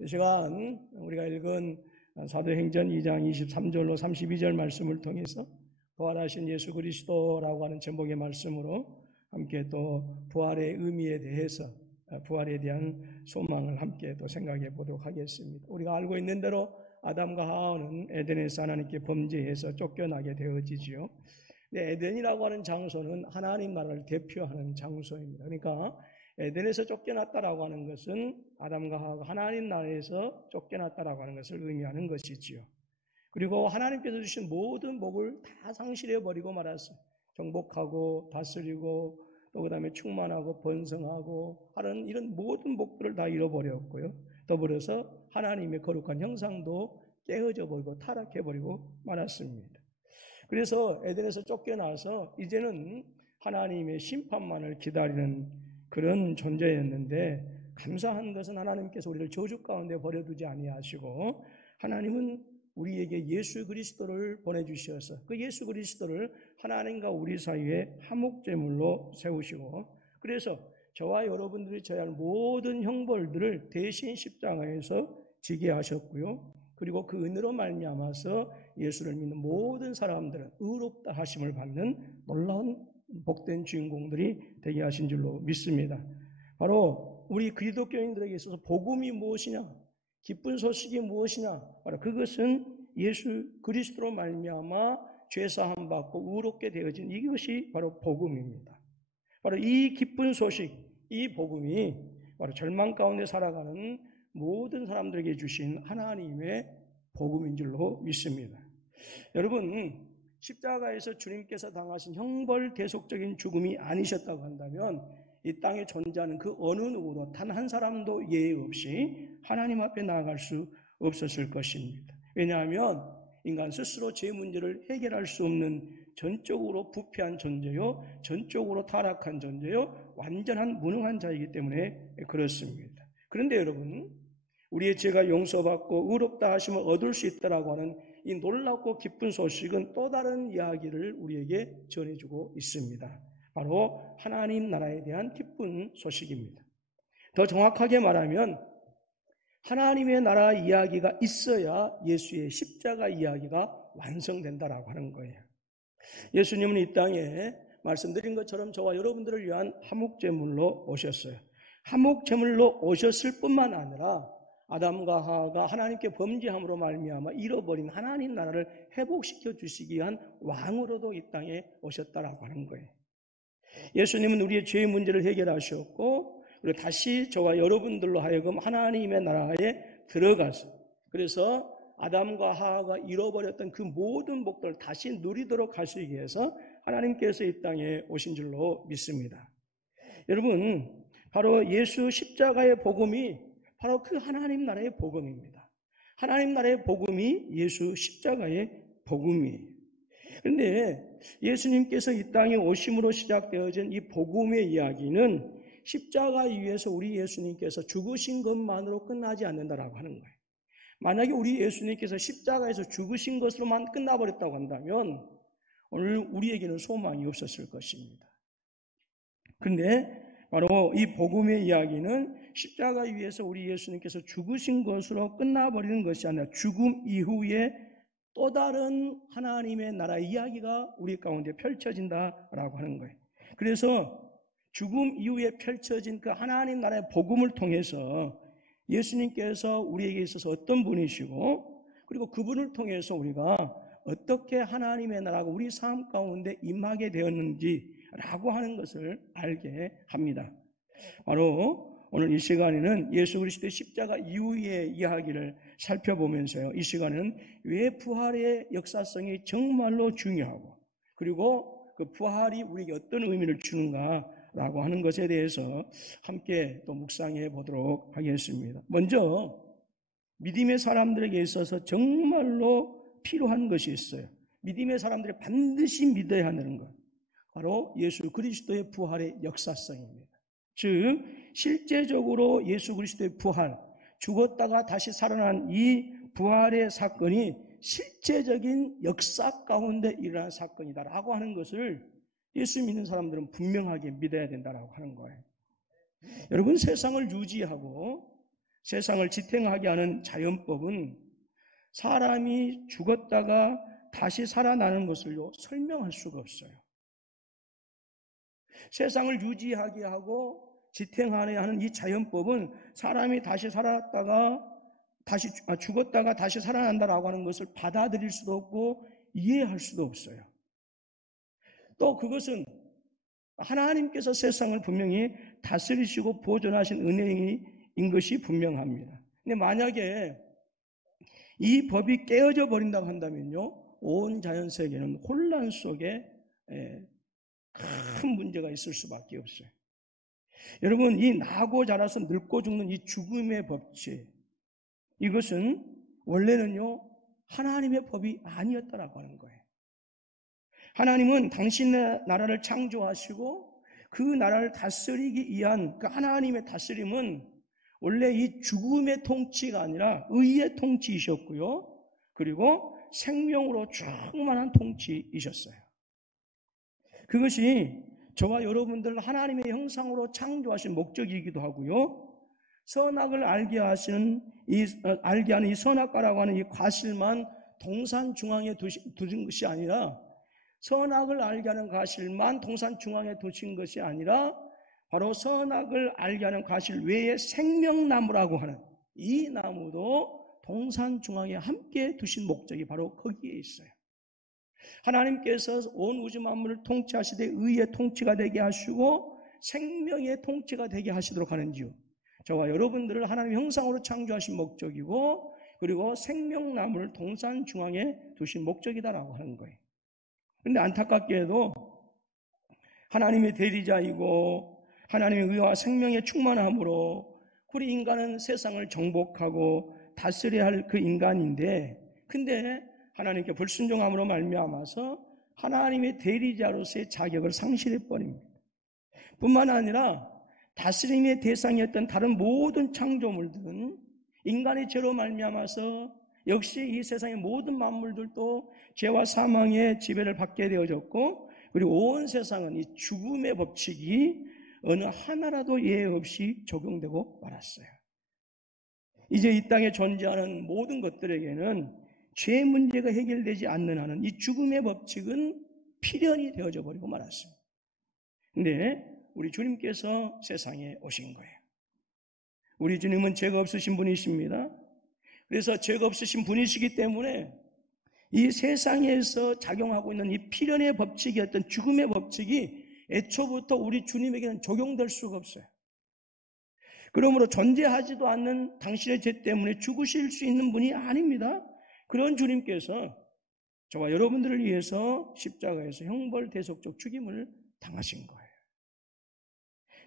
이 시간 우리가 읽은 사도행전 2장 23절로 32절 말씀을 통해서 부활하신 예수 그리스도라고 하는 제목의 말씀으로 함께 또 부활의 의미에 대해서 부활에 대한 소망을 함께 또 생각해 보도록 하겠습니다. 우리가 알고 있는 대로 아담과 하와는 에덴에서 하나님께 범죄해서 쫓겨나게 되어지지요. 에덴이라고 하는 장소는 하나님 나라를 대표하는 장소입니다. 그러니까 에덴에서 쫓겨났다라고 하는 것은 아담과 하와가 하나님 나라에서 쫓겨났다라고 하는 것을 의미하는 것이지요. 그리고 하나님께서 주신 모든 복을 다 상실해 버리고 말았어요. 정복하고 다스리고 또 그다음에 충만하고 번성하고 하는 이런 모든 복들을 다 잃어버렸고요. 더불어서 하나님의 거룩한 형상도 깨어져 버리고 타락해 버리고 말았습니다. 그래서 에덴에서 쫓겨나서 이제는 하나님의 심판만을 기다리는 그런 존재였는데, 감사한 것은 하나님께서 우리를 저주 가운데 버려두지 아니하시고 하나님은 우리에게 예수 그리스도를 보내주셔서 그 예수 그리스도를 하나님과 우리 사이에 화목제물로 세우시고, 그래서 저와 여러분들이 져야 할 모든 형벌들을 대신 십자가에서 지게 하셨고요. 그리고 그 은혜로 말미암아서 예수를 믿는 모든 사람들은 의롭다 하심을 받는 놀라운 복된 주인공들이 되게 하신 줄로 믿습니다. 바로 우리 그리스도교인들에게 있어서 복음이 무엇이냐, 기쁜 소식이 무엇이냐, 바로 그것은 예수 그리스도로 말미암아 죄사함 받고 의롭게 되어진 이것이 바로 복음입니다. 바로 이 기쁜 소식, 이 복음이 바로 절망 가운데 살아가는 모든 사람들에게 주신 하나님의 복음인 줄로 믿습니다. 여러분, 십자가에서 주님께서 당하신 형벌 대속적인 죽음이 아니셨다고 한다면 이 땅에 존재하는 그 어느 누구도 단 한 사람도 예외 없이 하나님 앞에 나아갈 수 없었을 것입니다. 왜냐하면 인간 스스로 죄 문제를 해결할 수 없는 전적으로 부패한 존재요, 전적으로 타락한 존재요, 완전한 무능한 자이기 때문에 그렇습니다. 그런데 여러분, 우리의 죄가 용서받고 의롭다 하심을 얻을 수 있다라고 하는 이 놀랍고 기쁜 소식은 또 다른 이야기를 우리에게 전해주고 있습니다. 바로 하나님 나라에 대한 기쁜 소식입니다. 더 정확하게 말하면 하나님의 나라 이야기가 있어야 예수의 십자가 이야기가 완성된다라고 하는 거예요. 예수님은 이 땅에 말씀드린 것처럼 저와 여러분들을 위한 화목제물로 오셨어요. 화목제물로 오셨을 뿐만 아니라 아담과 하와가 하나님께 범죄함으로 말미암아 잃어버린 하나님 나라를 회복시켜 주시기 위한 왕으로도 이 땅에 오셨다라고 하는 거예요. 예수님은 우리의 죄의 문제를 해결하셨고, 그리고 다시 저와 여러분들로 하여금 하나님의 나라에 들어가서, 그래서 아담과 하와가 잃어버렸던 그 모든 복들을 다시 누리도록 하시기 위해서 하나님께서 이 땅에 오신 줄로 믿습니다. 여러분, 바로 예수 십자가의 복음이 바로 그 하나님 나라의 복음입니다. 하나님 나라의 복음이 예수 십자가의 복음이에요. 그런데 예수님께서 이 땅에 오심으로 시작되어진 이 복음의 이야기는 십자가 위에서 우리 예수님께서 죽으신 것만으로 끝나지 않는다라고 하는 거예요. 만약에 우리 예수님께서 십자가에서 죽으신 것으로만 끝나버렸다고 한다면 오늘 우리에게는 소망이 없었을 것입니다. 그런데 바로 이 복음의 이야기는 십자가 위에서 우리 예수님께서 죽으신 것으로 끝나버리는 것이 아니라 죽음 이후에 또 다른 하나님의 나라 이야기가 우리 가운데 펼쳐진다라고 하는 거예요. 그래서 죽음 이후에 펼쳐진 그 하나님 나라의 복음을 통해서 예수님께서 우리에게 있어서 어떤 분이시고, 그리고 그분을 통해서 우리가 어떻게 하나님의 나라가 우리 삶 가운데 임하게 되었는지라고 하는 것을 알게 합니다. 바로 오늘 이 시간에는 예수 그리스도의 십자가 이후의 이야기를 살펴보면서요, 이 시간에는 왜 부활의 역사성이 정말로 중요하고, 그리고 그 부활이 우리에게 어떤 의미를 주는가라고 하는 것에 대해서 함께 또 묵상해 보도록 하겠습니다. 먼저 믿음의 사람들에게 있어서 정말로 필요한 것이 있어요. 믿음의 사람들이 반드시 믿어야 하는 것, 바로 예수 그리스도의 부활의 역사성입니다. 즉 실제적으로 예수 그리스도의 부활, 죽었다가 다시 살아난 이 부활의 사건이 실제적인 역사 가운데 일어난 사건이다라고 하는 것을 예수 믿는 사람들은 분명하게 믿어야 된다라고 하는 거예요. 여러분, 세상을 유지하고 세상을 지탱하게 하는 자연법은 사람이 죽었다가 다시 살아나는 것을요, 설명할 수가 없어요. 세상을 유지하게 하고 지탱하게 하는 이 자연법은 사람이 다시 살았다가 죽었다가 다시 살아난다라고 하는 것을 받아들일 수도 없고 이해할 수도 없어요. 또 그것은 하나님께서 세상을 분명히 다스리시고 보존하신 은혜인 것이 분명합니다. 근데 만약에 이 법이 깨어져 버린다고 한다면요, 온 자연세계는 혼란 속에 큰 문제가 있을 수밖에 없어요. 여러분, 이 나고 자라서 늙고 죽는 이 죽음의 법칙, 이것은 원래는요, 하나님의 법이 아니었다라고 하는 거예요. 하나님은 당신의 나라를 창조하시고 그 나라를 다스리기 위한 그 하나님의 다스림은 원래 이 죽음의 통치가 아니라 의의 통치이셨고요. 그리고 생명으로 충만한 통치이셨어요. 그것이 저와 여러분들 하나님의 형상으로 창조하신 목적이기도 하고요. 선악을 알게 하는 이 선악과라고 하는 이 과실만 동산 중앙에 두신 것이 아니라, 선악을 알게 하는 과실만 동산 중앙에 두신 것이 아니라 바로 선악을 알게 하는 과실 외에 생명나무라고 하는 이 나무도 동산 중앙에 함께 두신 목적이 바로 거기에 있어요. 하나님께서 온 우주 만물을 통치하시되 의의 통치가 되게 하시고 생명의 통치가 되게 하시도록 하는 이유, 저와 여러분들을 하나님의 형상으로 창조하신 목적이고, 그리고 생명나무를 동산 중앙에 두신 목적이다라고 하는 거예요. 그런데 안타깝게도 하나님의 대리자이고 하나님의 의와 생명의 충만함으로 우리 인간은 세상을 정복하고 다스려야 할 그 인간인데, 근데 하나님께 불순종함으로 말미암아서 하나님의 대리자로서의 자격을 상실해 버립니다. 뿐만 아니라 다스림의 대상이었던 다른 모든 창조물들은 인간의 죄로 말미암아서 역시 이 세상의 모든 만물들도 죄와 사망의 지배를 받게 되어졌고, 그리고 온 세상은 이 죽음의 법칙이 어느 하나라도 예외 없이 적용되고 말았어요. 이제 이 땅에 존재하는 모든 것들에게는 죄 문제가 해결되지 않는 한은 이 죽음의 법칙은 필연이 되어져 버리고 말았습니다. 근데 우리 주님께서 세상에 오신 거예요. 우리 주님은 죄가 없으신 분이십니다. 그래서 죄가 없으신 분이시기 때문에 이 세상에서 작용하고 있는 이 필연의 법칙이었던 죽음의 법칙이 애초부터 우리 주님에게는 적용될 수가 없어요. 그러므로 존재하지도 않는 당신의 죄 때문에 죽으실 수 있는 분이 아닙니다. 그런 주님께서 저와 여러분들을 위해서 십자가에서 형벌대속적 죽임을 당하신 거예요.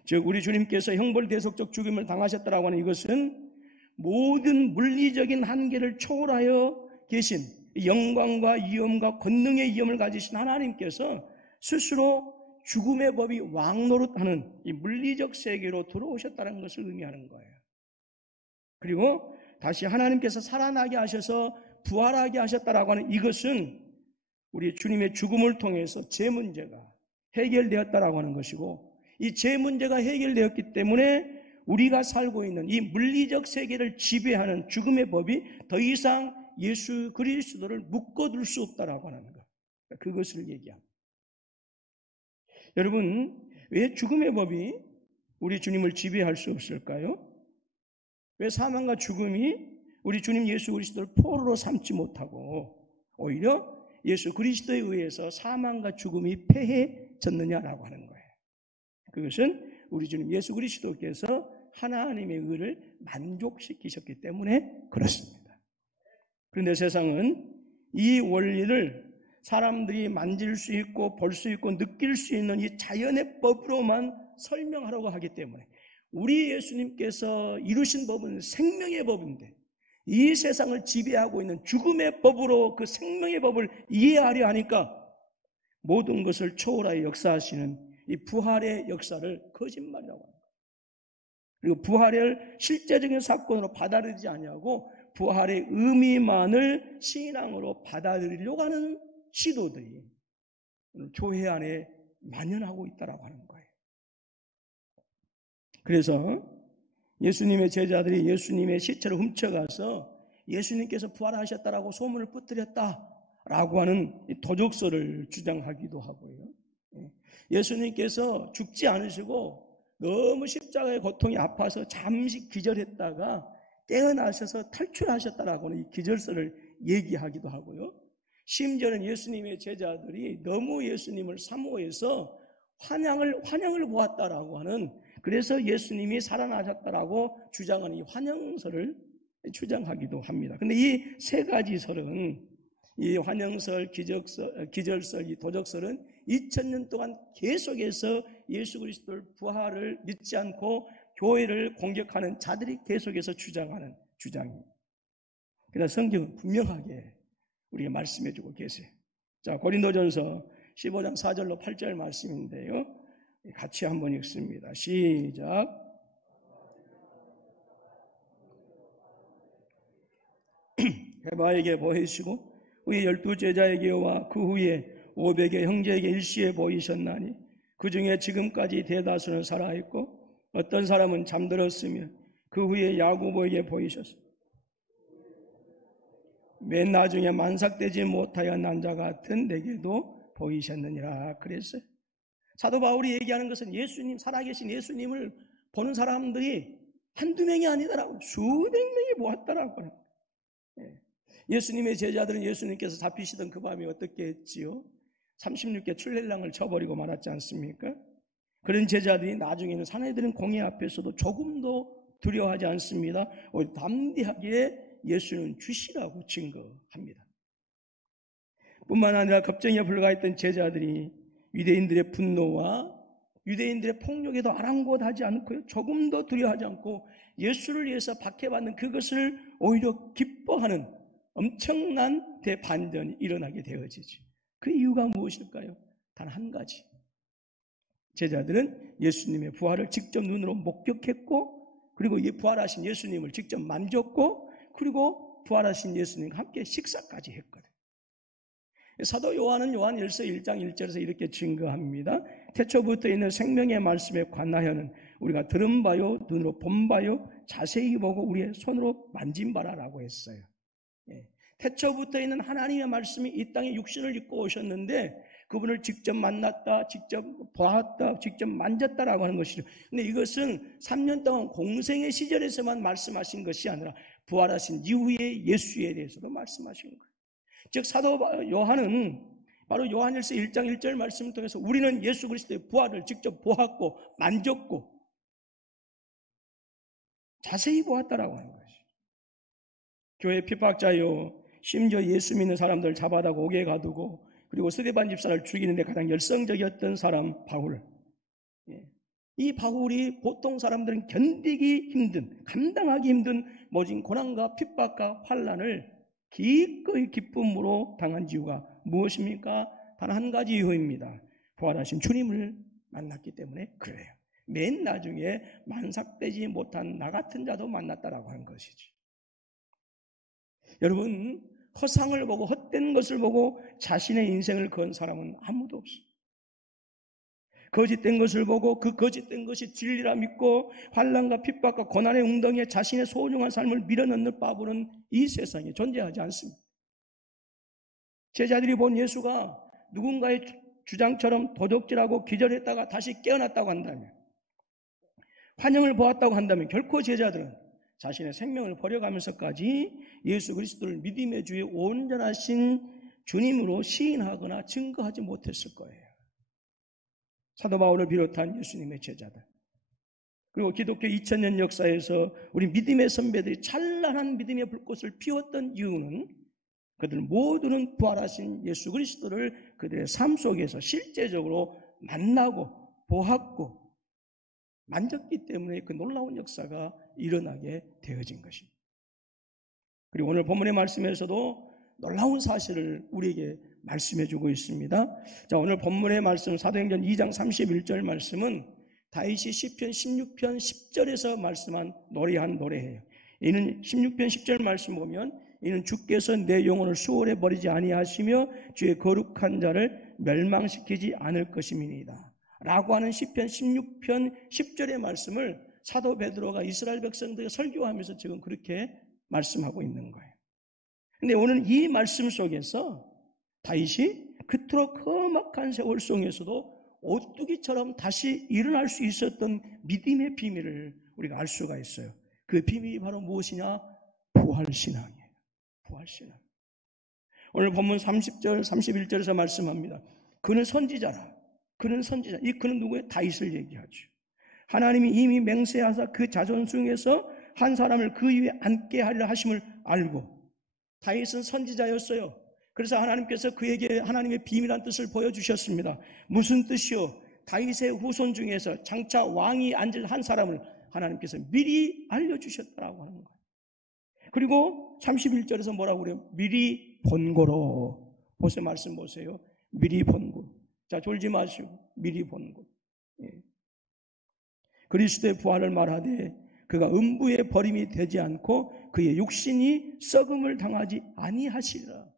즉 우리 주님께서 형벌대속적 죽임을 당하셨다라고 하는 이것은 모든 물리적인 한계를 초월하여 계신 영광과 위엄과 권능의 위엄을 가지신 하나님께서 스스로 죽음의 법이 왕노릇하는 이 물리적 세계로 들어오셨다는 것을 의미하는 거예요. 그리고 다시 하나님께서 살아나게 하셔서 부활하게 하셨다라고 하는 이것은 우리 주님의 죽음을 통해서 죄 문제가 해결되었다라고 하는 것이고, 이 죄 문제가 해결되었기 때문에 우리가 살고 있는 이 물리적 세계를 지배하는 죽음의 법이 더 이상 예수 그리스도를 묶어둘 수 없다라고 하는 것, 그것을 얘기합니다. 여러분, 왜 죽음의 법이 우리 주님을 지배할 수 없을까요? 왜 사망과 죽음이 우리 주님 예수 그리스도를 포로로 삼지 못하고 오히려 예수 그리스도에 의해서 사망과 죽음이 패해졌느냐라고 하는 거예요. 그것은 우리 주님 예수 그리스도께서 하나님의 의를 만족시키셨기 때문에 그렇습니다. 그런데 세상은 이 원리를 사람들이 만질 수 있고 볼 수 있고 느낄 수 있는 이 자연의 법으로만 설명하려고 하기 때문에, 우리 예수님께서 이루신 법은 생명의 법인데 이 세상을 지배하고 있는 죽음의 법으로 그 생명의 법을 이해하려 하니까 모든 것을 초월하여 역사하시는 이 부활의 역사를 거짓말이라고 합니다. 그리고 부활을 실제적인 사건으로 받아들이지 아니하고 부활의 의미만을 신앙으로 받아들이려고 하는 시도들이 교회 안에 만연하고 있다라고 하는 거예요. 그래서 예수님의 제자들이 예수님의 시체를 훔쳐가서 예수님께서 부활하셨다라고 소문을 퍼뜨렸다라고 하는 도적설을 주장하기도 하고요. 예수님께서 죽지 않으시고 너무 십자가의 고통이 아파서 잠시 기절했다가 깨어나셔서 탈출하셨다라고 하는 이 기절설을 얘기하기도 하고요. 심지어는 예수님의 제자들이 너무 예수님을 사모해서 환영을 보았다라고 하는, 그래서 예수님이 살아나셨다라고 주장하는 이 환영설을 주장하기도 합니다. 근데 이 세 가지 설은, 이 환영설, 기절설, 이 도적설은 2000년 동안 계속해서 예수 그리스도의 부활을 믿지 않고 교회를 공격하는 자들이 계속해서 주장하는 주장입니다. 그러나 성경은 분명하게 우리에게 말씀해주고 계세요. 자, 고린도전서 15장 4절로 8절 말씀인데요, 같이 한번 읽습니다. 시작. 베바에게 보이시고 우리 12제자에게와 그 후에 500의 형제에게 일시에 보이셨나니 그 중에 지금까지 대다수는 살아있고 어떤 사람은 잠들었으며 그 후에 야고보에게 보이셨습니다. 맨 나중에 만삭되지 못하여 난 자 같은 내게도 보이셨느니라 그랬어요. 사도 바울이 얘기하는 것은 예수님, 살아계신 예수님을 보는 사람들이 한두 명이 아니더라고요. 수백 명이 보았더라고요. 예수님의 제자들은 예수님께서 잡히시던 그 밤에 어떻게 했지요? 36개 출혈량을 쳐버리고 말았지 않습니까? 그런 제자들이 나중에는 사내들은 공의 앞에서도 조금도 두려워하지 않습니다. 오히려 담대하게 예수는 주시라고 증거합니다. 뿐만 아니라 겁쟁이에 불과했던 제자들이 유대인들의 분노와 유대인들의 폭력에도 아랑곳하지 않고요, 조금도 두려워하지 않고 예수를 위해서 박해받는 그것을 오히려 기뻐하는 엄청난 대반전이 일어나게 되어지죠. 그 이유가 무엇일까요? 단 한 가지. 제자들은 예수님의 부활을 직접 눈으로 목격했고, 그리고 이 부활하신 예수님을 직접 만졌고, 그리고 부활하신 예수님과 함께 식사까지 했거든요. 사도 요한은 요한일서 1장 1절에서 이렇게 증거합니다. 태초부터 있는 생명의 말씀에 관하여는 우리가 들은 바요, 눈으로 본 바요, 자세히 보고 우리의 손으로 만진 바라라고 했어요. 태초부터 있는 하나님의 말씀이 이 땅에 육신을 입고 오셨는데 그분을 직접 만났다, 직접 보았다, 직접 만졌다라고 하는 것이죠. 근데 이것은 3년 동안 공생의 시절에서만 말씀하신 것이 아니라 부활하신 이후의 예수에 대해서도 말씀하신 거예요. 즉 사도 요한은 바로 요한일서 1장 1절 말씀을 통해서 우리는 예수 그리스도의 부활을 직접 보았고 만졌고 자세히 보았다라고 하는 것이죠. 교회 핍박자요, 심지어 예수 믿는 사람들 잡아다 옥에 가두고 그리고 스데반 집사를 죽이는데 가장 열성적이었던 사람 바울. 이 바울이 보통 사람들은 견디기 힘든, 감당하기 힘든 모진 고난과 핍박과 환난을 기꺼이 기쁨으로 당한 이유가 무엇입니까? 단 한 가지 이유입니다. 부활하신 주님을 만났기 때문에 그래요. 맨 나중에 만삭되지 못한 나 같은 자도 만났다라고 하는 것이지. 여러분, 허상을 보고 헛된 것을 보고 자신의 인생을 건 사람은 아무도 없어요. 거짓된 것을 보고 그 거짓된 것이 진리라 믿고 환난과 핍박과 고난의 웅덩이에 자신의 소중한 삶을 밀어넣는 바보는 이 세상에 존재하지 않습니다. 제자들이 본 예수가 누군가의 주장처럼 도적질하고 기절했다가 다시 깨어났다고 한다면, 환영을 보았다고 한다면 결코 제자들은 자신의 생명을 버려가면서까지 예수 그리스도를 믿음의 주의 온전하신 주님으로 시인하거나 증거하지 못했을 거예요. 사도 바울을 비롯한 예수님의 제자들, 그리고 기독교 2000년 역사에서 우리 믿음의 선배들이 찬란한 믿음의 불꽃을 피웠던 이유는 그들 모두는 부활하신 예수 그리스도를 그들의 삶 속에서 실제적으로 만나고 보았고 만졌기 때문에 그 놀라운 역사가 일어나게 되어진 것입니다. 그리고 오늘 본문의 말씀에서도 놀라운 사실을 우리에게 말씀해주고 있습니다. 자, 오늘 본문의 말씀 사도행전 2장 31절 말씀은 다윗이 시편 16편 10절에서 말씀한 노래한 노래예요. 이는 16편 10절 말씀 보면 이는 주께서 내 영혼을 수월해 버리지 아니하시며 주의 거룩한 자를 멸망시키지 않을 것임이니이다 라고 하는 시편 16편 10절의 말씀을 사도 베드로가 이스라엘 백성들에게 설교하면서 지금 그렇게 말씀하고 있는 거예요. 근데 오늘 이 말씀 속에서 다윗이 그토록 험악한 세월 속에서도 오뚜기처럼 다시 일어날 수 있었던 믿음의 비밀을 우리가 알 수가 있어요. 그 비밀이 바로 무엇이냐? 부활신앙이에요. 부활신앙. 오늘 본문 30절, 31절에서 말씀합니다. 그는 선지자라. 그는 선지자. 이 그는 누구예요? 다윗을 얘기하죠. 하나님이 이미 맹세하사 그 자손 중에서 한 사람을 그 위에 앉게 하리라 하심을 알고, 다윗은 선지자였어요. 그래서 하나님께서 그에게 하나님의 비밀한 뜻을 보여주셨습니다. 무슨 뜻이요? 다윗의 후손 중에서 장차 왕이 앉을 한 사람을 하나님께서 미리 알려주셨다라고 하는 거예요. 그리고 31절에서 뭐라고 그래요? 미리 본고로. 보세요, 말씀 보세요. 미리 본고. 자, 졸지 마시고 미리 본고. 예. 그리스도의 부활을 말하되 그가 음부의 버림이 되지 않고 그의 육신이 썩음을 당하지 아니하시리라.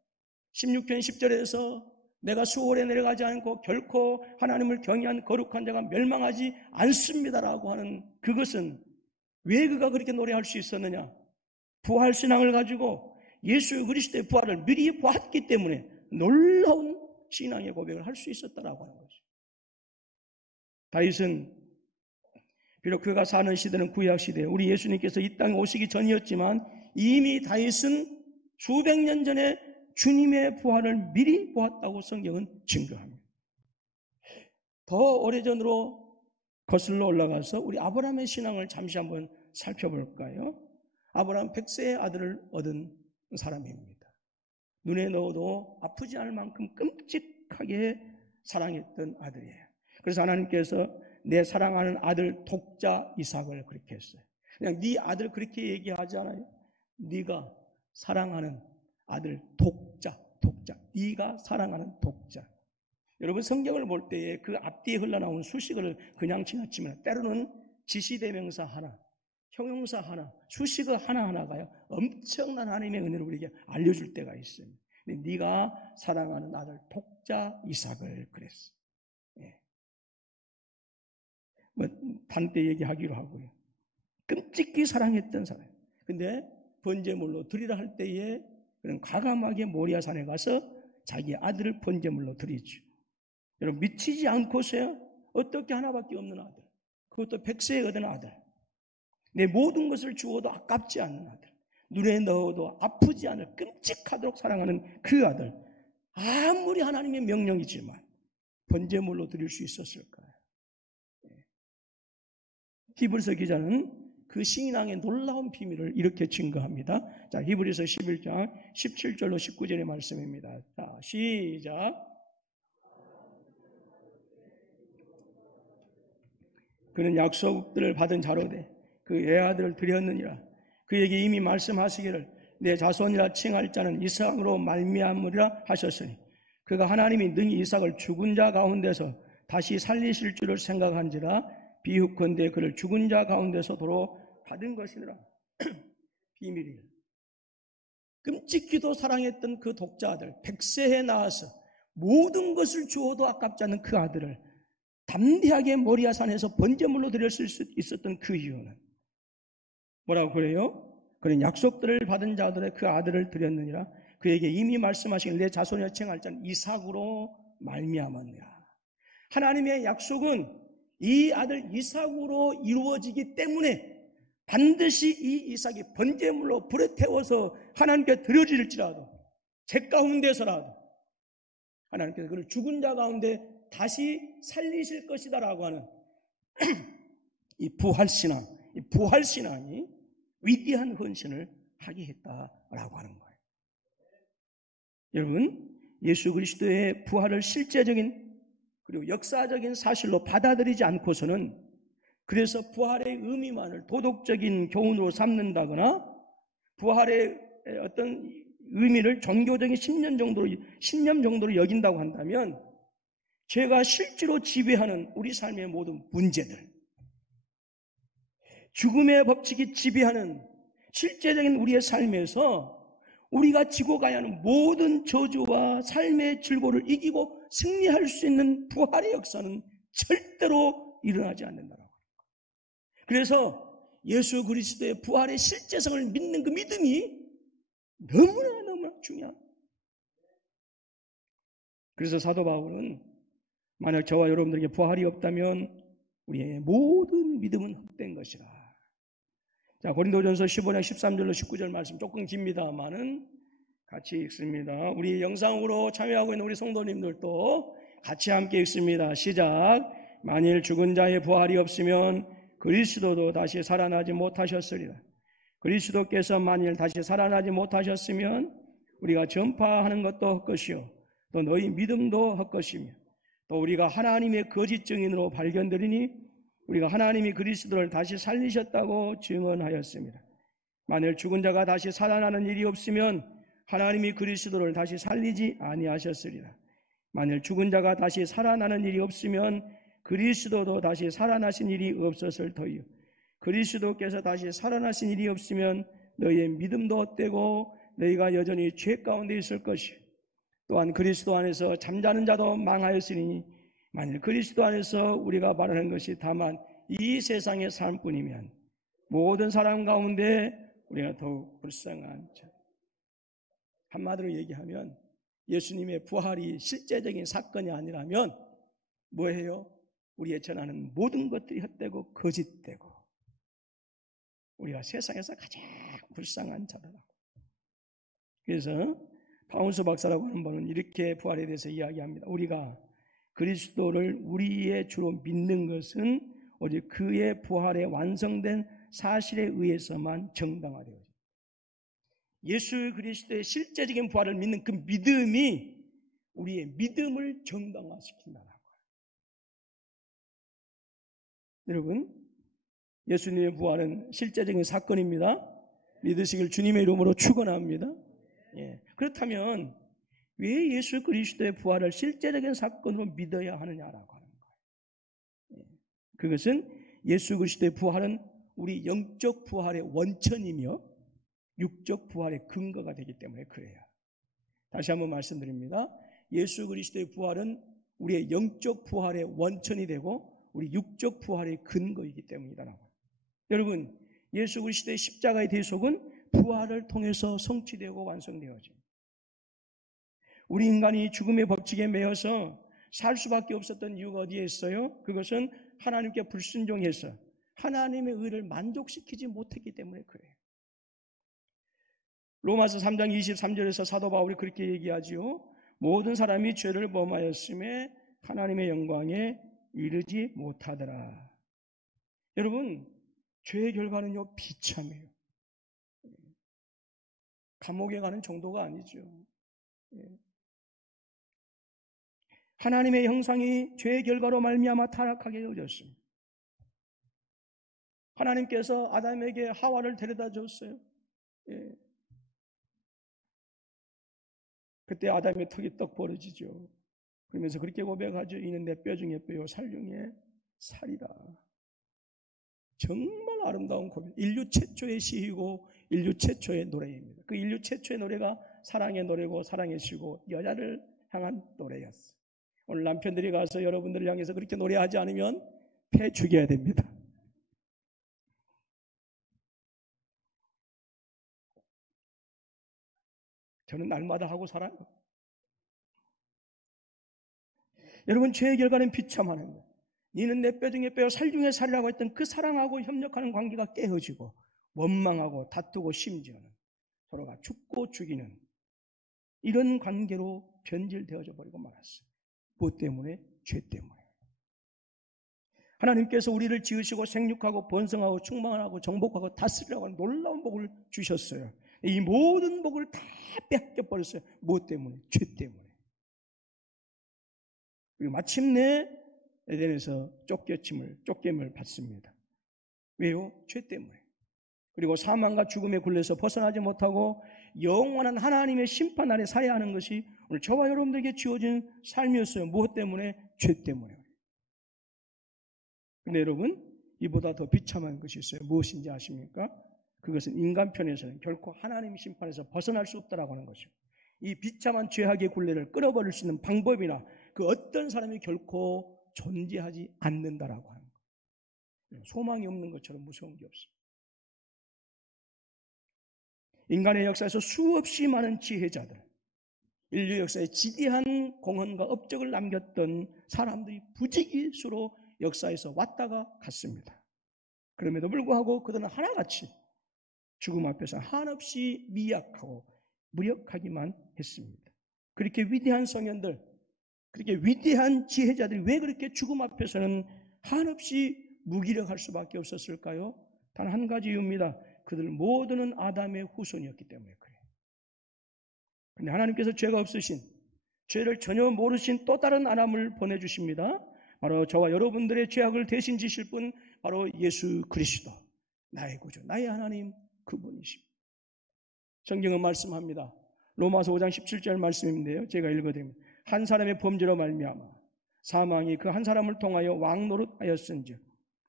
16편 10절에서 내가 수월에 내려가지 않고 결코 하나님을 경외한 거룩한 자가 멸망하지 않습니다라고 하는 그것은 왜 그가 그렇게 노래할 수 있었느냐? 부활신앙을 가지고 예수 그리스도의 부활을 미리 보았기 때문에 놀라운 신앙의 고백을 할 수 있었다라고 하는 거죠. 다윗은 비록 그가 사는 시대는 구약시대, 우리 예수님께서 이 땅에 오시기 전이었지만 이미 다윗은 수백 년 전에 주님의 부활을 미리 보았다고 성경은 증거합니다. 더 오래전으로 거슬러 올라가서 우리 아브라함의 신앙을 잠시 한번 살펴볼까요? 아브라함 100세의 아들을 얻은 사람입니다. 눈에 넣어도 아프지 않을 만큼 끔찍하게 사랑했던 아들이에요. 그래서 하나님께서 내 사랑하는 아들 독자 이삭을 그렇게 했어요. 그냥 네 아들 그렇게 얘기하지 않아요? 네가 사랑하는 아들 독자. 네가 사랑하는 독자. 여러분 성경을 볼 때에 그 앞뒤에 흘러나온 수식어를 그냥 지나치면 때로는 지시대명사 하나, 형용사 하나, 수식어 하나하나가요 엄청난 하나님의 은혜를 우리에게 알려줄 때가 있어요. 근데 네가 사랑하는 아들 독자 이삭을 그랬어. 예. 뭐 반대 얘기하기로 하고요. 끔찍히 사랑했던 사람. 근데 번제물로 드리라 할 때에 그런 과감하게 모리아산에 가서 자기 아들을 번제물로 드리죠. 여러분 미치지 않고서야 어떻게 하나밖에 없는 아들, 그것도 100세에 얻은 아들, 내 모든 것을 주어도 아깝지 않는 아들, 눈에 넣어도 아프지 않을 끔찍하도록 사랑하는 그 아들, 아무리 하나님의 명령이지만 번제물로 드릴 수 있었을까요? 히브리서 기자는 그 신앙의 놀라운 비밀을 이렇게 증거합니다. 자, 히브리서 11장 17절로 19절의 말씀입니다. 자, 시작. 그는 약속들을 받은 자로되 그 애아들을 드렸느니라. 그에게 이미 말씀하시기를 내 자손이라 칭할 자는 이삭으로 말미암으리라 하셨으니 그가 하나님이 능히 이삭을 죽은 자 가운데서 다시 살리실 줄을 생각한지라 비유컨대 그를 죽은 자 가운데서 도로 받은 것이니라. 비밀이에요. 끔찍히도 사랑했던 그 독자 아들, 100세에 나와서 모든 것을 주어도 아깝지 않은 그 아들을 담대하게 모리아산에서 번제물로 드렸을 수 있었던 그 이유는 뭐라고 그래요? 그는 약속들을 받은 자들의 그 아들을 드렸느니라. 그에게 이미 말씀하신 내 자손이라 칭할 자는 이삭으로 말미암았느니라. 하나님의 약속은 이 아들 이삭으로 이루어지기 때문에 반드시 이 이삭이 번제물로 불에 태워서 하나님께 드려질지라도 제 가운데서라도 하나님께서 그를 죽은 자 가운데 다시 살리실 것이다라고 하는 이 부활신앙이 위대한 헌신을 하게 했다라고 하는 거예요. 여러분, 예수 그리스도의 부활을 실제적인 그리고 역사적인 사실로 받아들이지 않고서는 그래서 부활의 의미만을 도덕적인 교훈으로 삼는다거나 부활의 어떤 의미를 종교적인 신념 정도로 여긴다고 한다면 죄가 실제로 지배하는 우리 삶의 모든 문제들, 죽음의 법칙이 지배하는 실제적인 우리의 삶에서 우리가 지고 가야 하는 모든 저주와 삶의 즐거움을 이기고 승리할 수 있는 부활의 역사는 절대로 일어나지 않는다라고. 그래서 예수 그리스도의 부활의 실제성을 믿는 그 믿음이 너무나 중요합니다. 그래서 사도 바울은 만약 저와 여러분들에게 부활이 없다면 우리의 모든 믿음은 헛된 것이라. 자, 고린도전서 15장 13절로 19절 말씀 조금 깁니다만은 같이 읽습니다. 우리 영상으로 참여하고 있는 우리 성도님들도 같이 함께 읽습니다. 시작. 만일 죽은 자의 부활이 없으면 그리스도도 다시 살아나지 못하셨으리라. 그리스도께서 만일 다시 살아나지 못하셨으면 우리가 전파하는 것도 헛것이요 또 너희 믿음도 헛것이며 또 우리가 하나님의 거짓 증인으로 발견되리니 우리가 하나님이 그리스도를 다시 살리셨다고 증언하였습니다. 만일 죽은 자가 다시 살아나는 일이 없으면 하나님이 그리스도를 다시 살리지 아니하셨으리라. 만일 죽은 자가 다시 살아나는 일이 없으면 그리스도도 다시 살아나신 일이 없었을 터이요 그리스도께서 다시 살아나신 일이 없으면 너희의 믿음도 헛되고 너희가 여전히 죄 가운데 있을 것이요 또한 그리스도 안에서 잠자는 자도 망하였으니 만일 그리스도 안에서 우리가 말하는 것이 다만 이 세상의 삶뿐이면 모든 사람 가운데 우리가 더욱 불쌍한 자. 한마디로 얘기하면 예수님의 부활이 실제적인 사건이 아니라면 뭐예요? 우리의 전하는 모든 것들이 헛되고 거짓되고 우리가 세상에서 가장 불쌍한 자다라고. 그래서 파운스 박사라고 하는 분은 이렇게 부활에 대해서 이야기합니다. 우리가 그리스도를 우리의 주로 믿는 것은 오직 그의 부활에 완성된 사실에 의해서만 정당화되어집니다. 예수 그리스도의 실제적인 부활을 믿는 그 믿음이 우리의 믿음을 정당화시킨다라고. 여러분, 예수님의 부활은 실제적인 사건입니다. 믿으시길 주님의 이름으로 축원합니다. 예. 그렇다면 왜 예수 그리스도의 부활을 실제적인 사건으로 믿어야 하느냐라고 하는 거예요. 예. 그것은 예수 그리스도의 부활은 우리 영적 부활의 원천이며 육적 부활의 근거가 되기 때문에 그래요. 다시 한번 말씀드립니다. 예수 그리스도의 부활은 우리의 영적 부활의 원천이 되고 우리 육적 부활의 근거이기 때문이다라고. 여러분, 예수 그리스도의 십자가의 대속은 부활을 통해서 성취되고 완성되어집니다. 우리 인간이 죽음의 법칙에 매여서 살 수밖에 없었던 이유가 어디에 있어요? 그것은 하나님께 불순종해서 하나님의 의를 만족시키지 못했기 때문에 그래요. 로마서 3장 23절에서 사도 바울이 그렇게 얘기하지요. 모든 사람이 죄를 범하였음에 하나님의 영광에 이르지 못하더라. 여러분, 죄의 결과는요 비참해요. 감옥에 가는 정도가 아니죠. 하나님의 형상이 죄의 결과로 말미암아 타락하게 되어졌습니다. 하나님께서 아담에게 하와를 데려다 줬어요. 그때 아담의 턱이 떡 벌어지죠. 그러면서 그렇게 고백하죠. 이는 내 뼈 중에 뼈요 살 중에 살이라. 정말 아름다운 고백. 인류 최초의 시이고 인류 최초의 노래입니다. 그 인류 최초의 노래가 사랑의 노래고 사랑의 시고 여자를 향한 노래였어요. 오늘 남편들이 가서 여러분들을 향해서 그렇게 노래하지 않으면 패 죽여야 됩니다. 저는 날마다 하고 살아요. 여러분, 죄의 결과는 비참하는 거예요. 니는 내 뼈 중에 뼈, 살 중에 살이라고 했던 그 사랑하고 협력하는 관계가 깨어지고 원망하고 다투고 심지어는 서로가 죽고 죽이는 이런 관계로 변질되어져 버리고 말았어요. 무엇 때문에? 죄 때문에. 하나님께서 우리를 지으시고 생육하고 번성하고 충만하고 정복하고 다스리라고 하는 놀라운 복을 주셨어요. 이 모든 복을 다 빼앗겨 버렸어요. 무엇 때문에? 죄 때문에. 그리고 마침내 에덴에서 쫓김을 받습니다. 왜요? 죄 때문에. 그리고 사망과 죽음의 굴레에서 벗어나지 못하고 영원한 하나님의 심판 아래 살아야 하는 것이 오늘 저와 여러분들에게 주어진 삶이었어요. 무엇 때문에? 죄 때문에. 근데 여러분, 이보다 더 비참한 것이 있어요. 무엇인지 아십니까? 그것은 인간 편에서는 결코 하나님 심판에서 벗어날 수 없다라고 하는 것이죠. 이 비참한 죄악의 굴레를 끌어버릴 수 있는 방법이나 그 어떤 사람이 결코 존재하지 않는다라고 하는 거예요. 소망이 없는 것처럼 무서운 게 없어요. 인간의 역사에서 수없이 많은 지혜자들, 인류 역사에 지대한 공헌과 업적을 남겼던 사람들이 부지기수로 역사에서 왔다가 갔습니다. 그럼에도 불구하고 그들은 하나같이 죽음 앞에서 한없이 미약하고 무력하기만 했습니다. 그렇게 위대한 성현들, 그렇게 위대한 지혜자들이 왜 그렇게 죽음 앞에서는 한없이 무기력할 수밖에 없었을까요? 단 한 가지 이유입니다. 그들 모두는 아담의 후손이었기 때문에 그래요. 그런데 하나님께서 죄가 없으신, 죄를 전혀 모르신 또 다른 아담을 보내주십니다. 바로 저와 여러분들의 죄악을 대신 지실 분, 바로 예수 그리스도, 나의 구주, 나의 하나님, 그분이십니다. 성경은 말씀합니다. 로마서 5장 17절 말씀인데요, 제가 읽어드립니다. 한 사람의 범죄로 말미암아 사망이 그 한 사람을 통하여 왕노릇하였은즉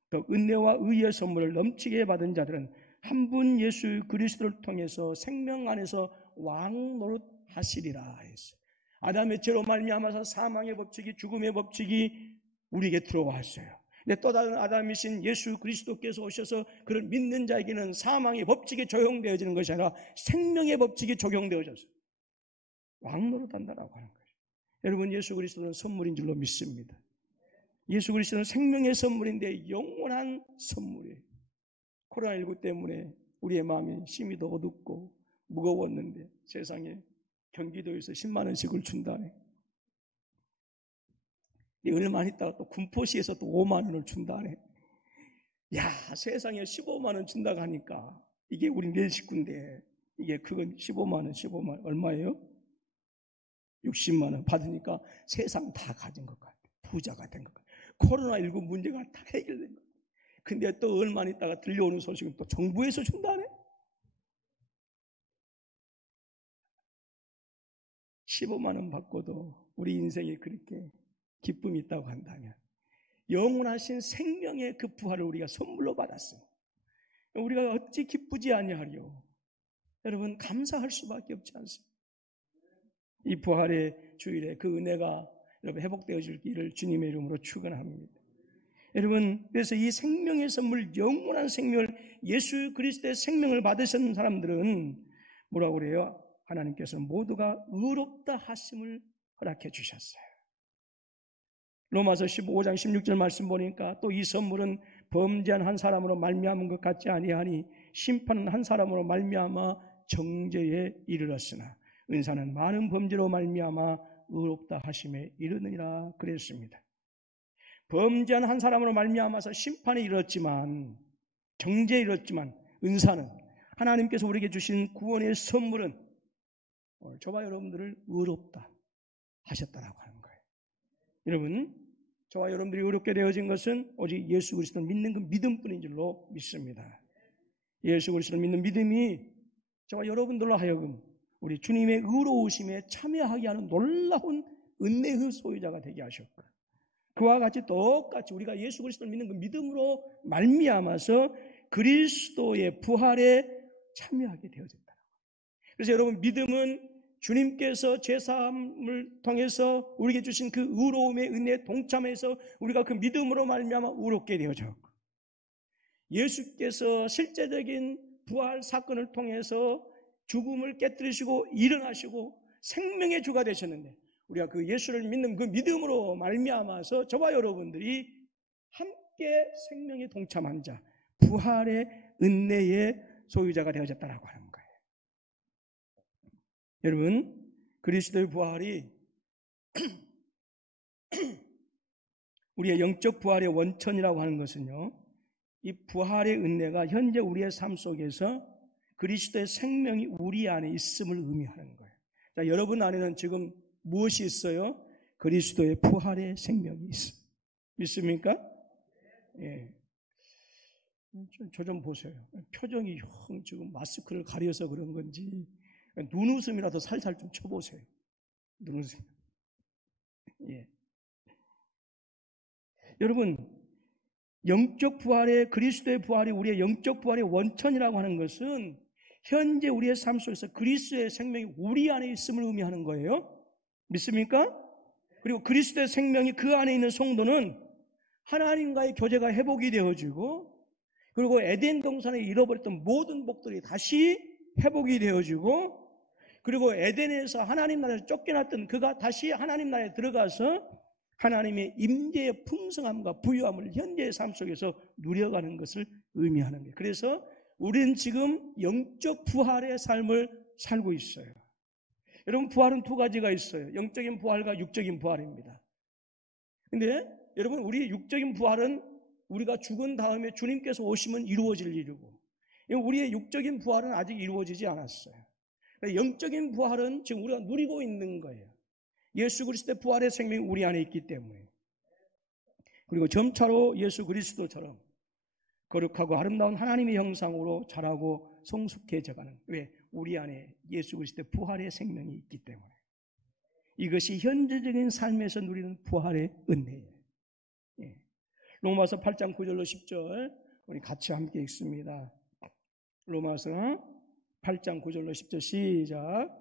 더 은혜와 의의 선물을 넘치게 받은 자들은 한 분 예수 그리스도를 통해서 생명 안에서 왕노릇하시리라 했어요. 아담의 죄로 말미암아서 사망의 법칙이, 죽음의 법칙이 우리에게 들어왔어요. 근데 또 다른 아담이신 예수 그리스도께서 오셔서 그를 믿는 자에게는 사망의 법칙이 적용되어지는 것이 아니라 생명의 법칙이 적용되어졌어요. 왕노릇한다라고 하는 거예요. 여러분, 예수 그리스도는 선물인 줄로 믿습니다. 예수 그리스도는 생명의 선물인데 영원한 선물이에요. 코로나19 때문에 우리의 마음이 심히 더 어둡고 무거웠는데 세상에 경기도에서 10만 원씩을 준다네. 얼마 있다가 또 군포시에서 또 5만 원을 준다네. 야, 세상에 15만 원 준다고 하니까 이게 우리 네 식구인데 이게 그건 15만 원 얼마예요? 60만 원 받으니까 세상 다 가진 것 같아. 부자가 된 것 같아. 코로나19 문제가 다 해결된 것 같아. 근데 또 얼마 있다가 들려오는 소식은 또 정부에서 준다네. 15만 원 받고도 우리 인생에 그렇게 기쁨이 있다고 한다면 영원하신 생명의 그 부활을 우리가 선물로 받았어요. 우리가 어찌 기쁘지 아니하리요. 여러분, 감사할 수밖에 없지 않습니까? 이 부활의 주일에 그 은혜가 여러분 회복되어지기를 주님의 이름으로 축원합니다. 여러분, 그래서 이 생명의 선물, 영원한 생명을, 예수 그리스도의 생명을 받으신 사람들은 뭐라고 그래요? 하나님께서는 모두가 의롭다 하심을 허락해 주셨어요. 로마서 15장 16절 말씀 보니까 또 이 선물은 범죄한 한 사람으로 말미암은 것 같지 아니하니 심판은 한 사람으로 말미암아 정죄에 이르렀으나 은사는 많은 범죄로 말미암아 의롭다 하심에 이르느니라 그랬습니다. 범죄한 한 사람으로 말미암아서 심판에 이르렀지만, 정죄에 이르렀지만 은사는, 하나님께서 우리에게 주신 구원의 선물은 저와 여러분들을 의롭다 하셨다라고 하는 거예요. 여러분, 저와 여러분들이 의롭게 되어진 것은 오직 예수 그리스도를 믿는 그 믿음뿐인 줄로 믿습니다. 예수 그리스도를 믿는 믿음이 저와 여러분들로 하여금 우리 주님의 의로우심에 참여하게 하는 놀라운 은혜의 소유자가 되게 하셨고, 그와 같이 똑같이 우리가 예수 그리스도를 믿는 그 믿음으로 말미암아서 그리스도의 부활에 참여하게 되어졌다. 그래서 여러분, 믿음은 주님께서 제사함을 통해서 우리에게 주신 그 의로움의 은혜에 동참해서 우리가 그 믿음으로 말미암아 의롭게 되어졌고, 예수께서 실제적인 부활 사건을 통해서 죽음을 깨뜨리시고 일어나시고 생명의 주가 되셨는데, 우리가 그 예수를 믿는 그 믿음으로 말미암아서 저와 여러분들이 함께 생명에 동참한 자, 부활의 은혜의 소유자가 되어졌다라고 하는 거예요. 여러분, 그리스도의 부활이 우리의 영적 부활의 원천이라고 하는 것은요, 이 부활의 은혜가 현재 우리의 삶 속에서 그리스도의 생명이 우리 안에 있음을 의미하는 거예요. 자, 여러분 안에는 지금 무엇이 있어요? 그리스도의 부활의 생명이 있어요. 믿습니까? 예. 저 좀 보세요. 표정이 형 지금 마스크를 가려서 그런 건지 눈웃음이라도 살살 좀 쳐보세요. 눈웃음. 예. 여러분, 영적 부활의, 그리스도의 부활이 우리의 영적 부활의 원천이라고 하는 것은 현재 우리의 삶 속에서 그리스도의 생명이 우리 안에 있음을 의미하는 거예요. 믿습니까? 그리고 그리스도의 생명이 그 안에 있는 성도는 하나님과의 교제가 회복이 되어지고, 그리고 에덴 동산에 잃어버렸던 모든 복들이 다시 회복이 되어지고, 그리고 에덴에서 하나님 나라에서 쫓겨났던 그가 다시 하나님 나라에 들어가서 하나님의 임재의 풍성함과 부유함을 현재의 삶 속에서 누려가는 것을 의미하는 거예요. 그래서 우리는 지금 영적 부활의 삶을 살고 있어요. 여러분, 부활은 두 가지가 있어요. 영적인 부활과 육적인 부활입니다. 근데 여러분, 우리 육적인 부활은 우리가 죽은 다음에 주님께서 오시면 이루어질 일이고, 우리의 육적인 부활은 아직 이루어지지 않았어요. 영적인 부활은 지금 우리가 누리고 있는 거예요. 예수 그리스도의 부활의 생명이 우리 안에 있기 때문에. 그리고 점차로 예수 그리스도처럼 거룩하고 아름다운 하나님의 형상으로 자라고 성숙해져가는, 왜? 우리 안에 예수 그리스도의 부활의 생명이 있기 때문에. 이것이 현재적인 삶에서 누리는 부활의 은혜예요. 예. 로마서 8장 9절로 10절 우리 같이 함께 읽습니다. 로마서 8장 9절로 10절 시작.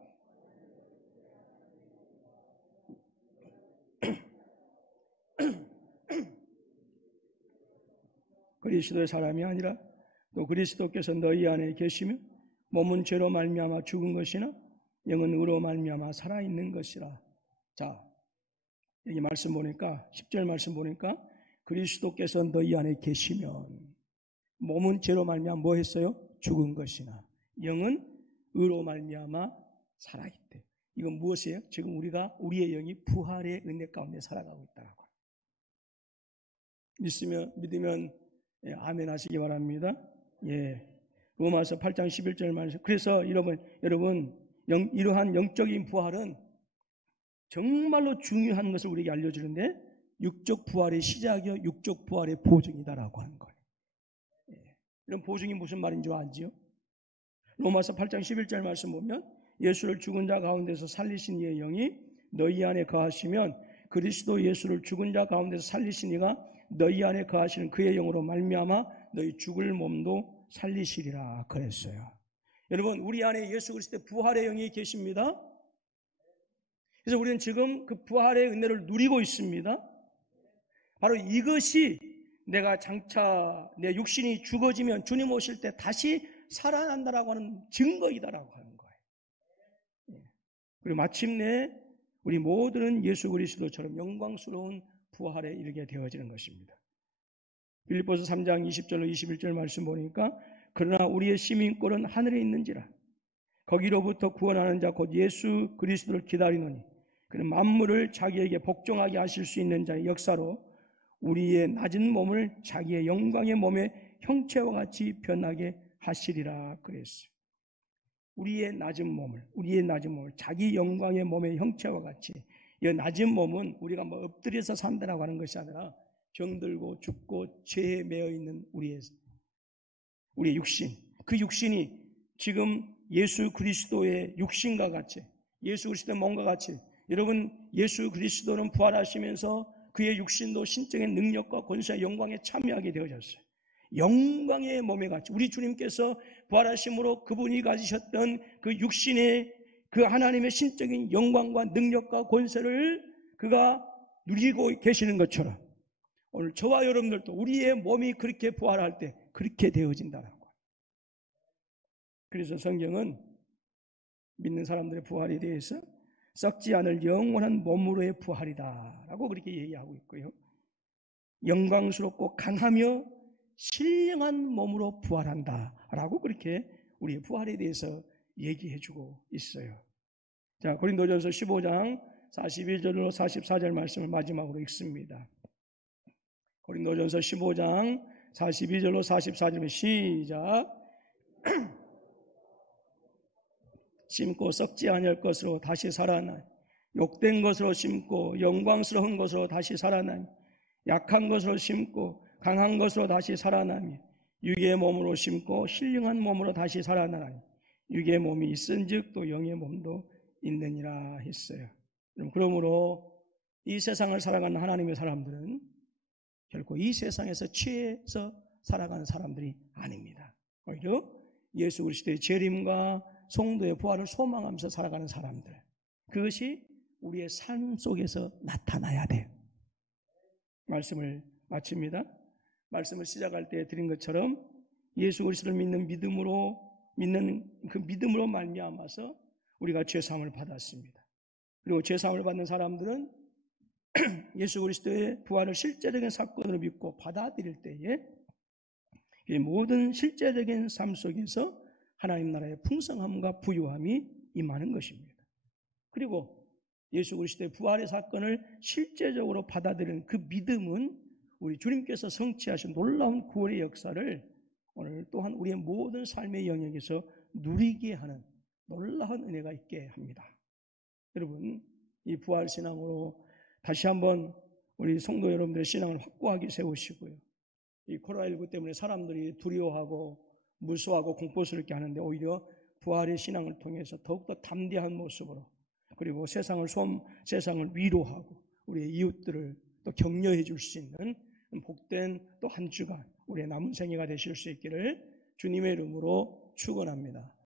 그리스도의 사람이 아니라 또 그리스도께서 너희 안에 계시며 몸은 죄로 말미암아 죽은 것이나 영은 의로 말미암아 살아있는 것이라. 자, 여기 말씀 보니까 10절 말씀 보니까 그리스도께서 너희 안에 계시면 몸은 죄로 말미암아 뭐 했어요? 죽은 것이나 영은 의로 말미암아 살아있대. 이건 무엇이에요? 지금 우리의 영이 부활의 은혜 가운데 살아가고 있다고. 믿으면 예, 아멘 하시기 바랍니다. 예. 로마서 8장 11절 말씀. 그래서 여러분 이러한 영적인 부활은 정말로 중요한 것을 우리에게 알려주는데, 육적 부활의 시작이요 육적 부활의 보증이다라고 하는 거예요. 예. 이런 보증이 무슨 말인지 알지요? 로마서 8장 11절 말씀 보면 예수를 죽은 자 가운데서 살리신 이의 영이 너희 안에 거하시면 그리스도 예수를 죽은 자 가운데서 살리신 이가 너희 안에 거하시는 그의 영으로 말미암아 너희 죽을 몸도 살리시리라 그랬어요. 여러분, 우리 안에 예수 그리스도의 부활의 영이 계십니다. 그래서 우리는 지금 그 부활의 은혜를 누리고 있습니다. 바로 이것이 내가 장차 내 육신이 죽어지면 주님 오실 때 다시 살아난다라고 하는 증거이다라고 하는 거예요. 그리고 마침내 우리 모두는 예수 그리스도처럼 영광스러운 부활에 이르게 되어지는 것입니다. 빌립보서 3장 20절로 21절 말씀 보니까 그러나 우리의 시민권은 하늘에 있는지라 거기로부터 구원하는 자 곧 예수 그리스도를 기다리노니 그는 만물을 자기에게 복종하게 하실 수 있는 자의 역사로 우리의 낮은 몸을 자기의 영광의 몸의 형체와 같이 변하게 하시리라 그랬어요. 우리의 낮은 몸을 자기 영광의 몸의 형체와 같이, 이 낮은 몸은 우리가 뭐 엎드려서 산다라고 하는 것이 아니라 병들고 죽고 죄에 매여 있는 우리의 육신, 그 육신이 지금 예수 그리스도의 육신과 같이, 예수 그리스도의 몸과 같이, 여러분 예수 그리스도는 부활하시면서 그의 육신도 신적인 능력과 권세와 영광에 참여하게 되어졌어요. 영광의 몸에 같이 우리 주님께서 부활하심으로 그분이 가지셨던 그 육신의 그 하나님의 신적인 영광과 능력과 권세를 그가 누리고 계시는 것처럼 오늘 저와 여러분들도 우리의 몸이 그렇게 부활할 때 그렇게 되어진다는 거예요. 그래서 성경은 믿는 사람들의 부활에 대해서 썩지 않을 영원한 몸으로의 부활이다 라고 그렇게 얘기하고 있고요, 영광스럽고 강하며 신령한 몸으로 부활한다 라고 그렇게 우리의 부활에 대해서 얘기해주고 있어요. 자, 고린도전서 15장 41절로 44절 말씀을 마지막으로 읽습니다. 고린도전서 15장 42절로 44절 시작. 심고 썩지 아니할 것으로 다시 살아나니 욕된 것으로 심고 영광스러운 것으로 다시 살아나니 약한 것으로 심고 강한 것으로 다시 살아나며 육의 몸으로 심고 신령한 몸으로 다시 살아나니 육의 몸이 있은즉 또 영의 몸도 있느니라 했어요. 그러므로 이 세상을 살아가는 하나님의 사람들은 결코 이 세상에서 취해서 살아가는 사람들이 아닙니다. 오히려 예수 그리스도의 재림과 성도의 부활을 소망하면서 살아가는 사람들, 그것이 우리의 삶 속에서 나타나야 돼요. 말씀을 마칩니다. 말씀을 시작할 때 드린 것처럼 예수 그리스도를 믿는 믿음으로 믿는 그 믿음으로 말미암아서 우리가 죄사함을 받았습니다. 그리고 죄사함을 받는 사람들은 예수 그리스도의 부활을 실제적인 사건으로 믿고 받아들일 때에 이 모든 실제적인 삶 속에서 하나님 나라의 풍성함과 부유함이 임하는 것입니다. 그리고 예수 그리스도의 부활의 사건을 실제적으로 받아들이는 그 믿음은 우리 주님께서 성취하신 놀라운 구원의 역사를 오늘 또한 우리의 모든 삶의 영역에서 누리게 하는 놀라운 은혜가 있게 합니다. 여러분, 이 부활 신앙으로 다시 한번 우리 성도 여러분들의 신앙을 확고하게 세우시고요. 이 코로나19 때문에 사람들이 두려워하고 무서워하고 공포스럽게 하는데 오히려 부활의 신앙을 통해서 더욱더 담대한 모습으로 그리고 세상을 위로하고 우리의 이웃들을 또 격려해 줄 수 있는 복된 또 한 주간 우리의 남은 생애가 되실 수 있기를 주님의 이름으로 축원합니다.